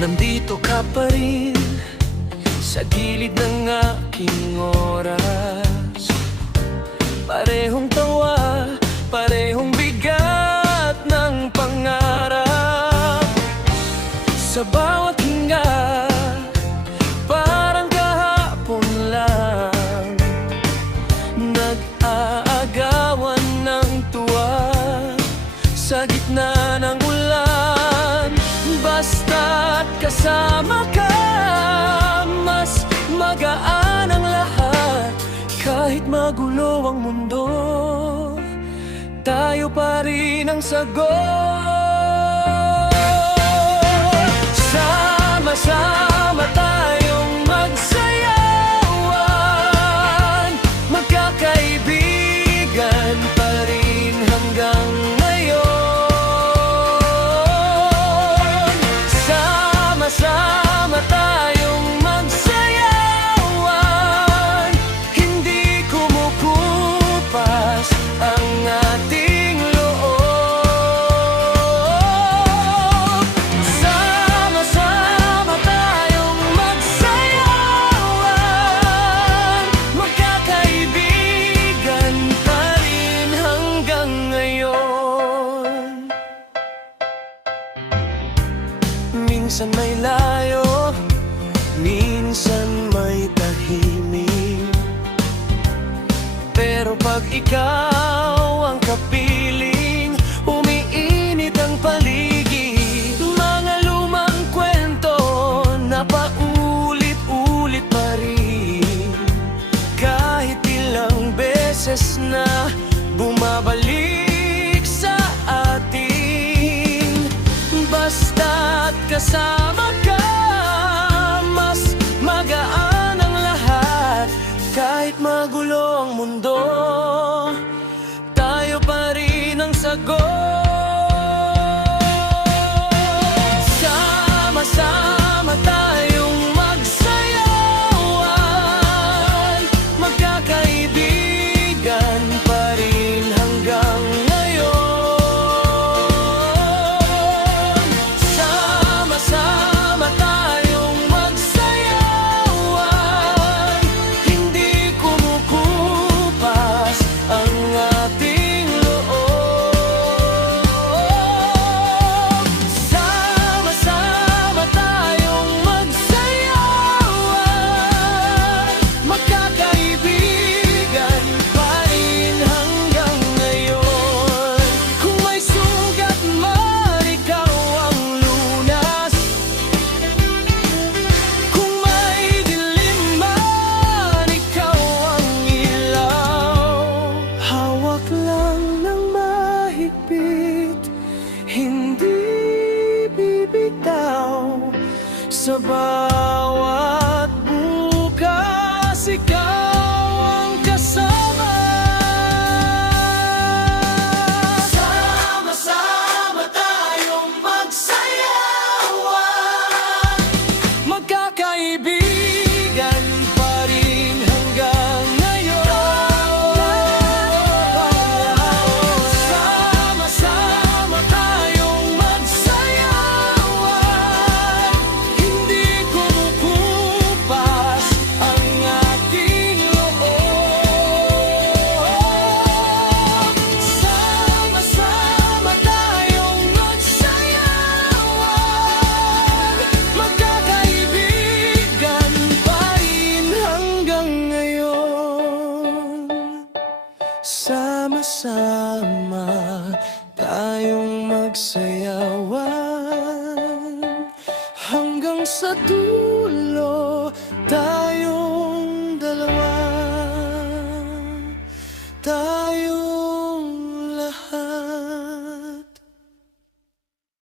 Nandito ka pa rin sa gilid ng aking oras. Parehong tawa, parehong bigat ng pangarap. Sa bawat hinga, parang kahapon lang, nag-aagawan ng tuwa sa gitna ng ulan. Basta't kasama ka, mas magaan ang lahat. Kahit magulo ang mundo, tayo pa rin ang sagot. Sama-sama tayong magsayawan, magkakaibigan pa rin hanggang ngayon. Sama-sama tayong magsayawan, hindi kumukupas ang ating loob. Sama-sama tayong magsayawan, magkakaibigan pa rin hanggang ngayon. Minsan may layo, minsan may tahimik, pero pag ikaw ang kapiling, umiinit ang paligid. Mga lumang kwento na paulit-ulit pa rin, kahit ilang beses na bumabalik sa atin. Basta't kasama ka, mas magaan ang lahat. Kahit magulo ang mundo, tayo pa rin ang sagot. Sama-sama tayong magsayawan, magkakaibigan pa rin hanggang ngayon. Sama-sama tayong magsayawan, hindi kumukupas ang ating loob. Sama-sama tayong magsayawan, magkakaibigan pa rin hanggang ngayon. Kung may sugat man, ikaw ang lunas. Kung may dilim man, ikaw ang ilaw. Hawak lang ng mahigpit, hindi bibitaw. Sa bawat bukas, ikaw ang kasama. Sama-sama tayong magsayawan, magkakaibigan pa rin hanggang ngayon. Sama-sama tayong magsayawan, hindi kumukupas ang ating loob. Sama-sama tayong magsayawan, magkakaibigan pa rin hanggang ngayon. Sama-sama tayong magsayawan hanggang sa dulo.